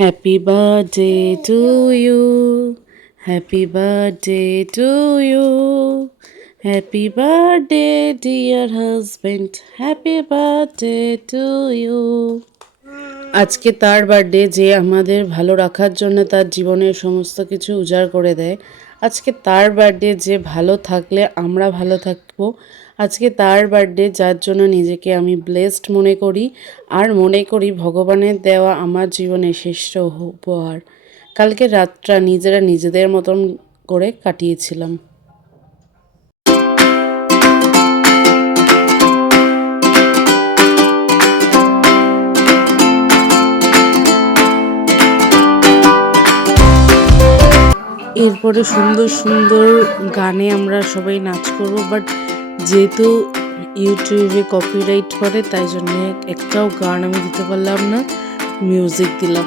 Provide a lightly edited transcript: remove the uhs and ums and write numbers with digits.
Happy birthday to you. Happy birthday to you. Happy birthday, dear husband. Happy birthday to you. আজকে তার birthday, যে আমাদের ভালো রাখার জন্য তার জীবনের সমস্ত কিছু উজাড় করে দেয়। আজকে তার বার্থডে, যে ভালো থাকলে আমরা ভালো থাকবো। আজকে তার বার্থডে, যার জন্য নিজেকে আমি ব্লেসড মনে করি, আর মনে করি ভগবানের দেওয়া আমার জীবনের শ্রেষ্ঠ উপহার। কালকে রাতটা নিজেরা নিজেদের মতন করে কাটিয়েছিলাম। এরপরে সুন্দর সুন্দর গানে আমরা সবাই নাচ করব, বাট যেহেতু ইউটিউবে কপিরাইট করে, তাই জন্য একটাও গান আমি দিতে পারলাম না, মিউজিক দিলাম।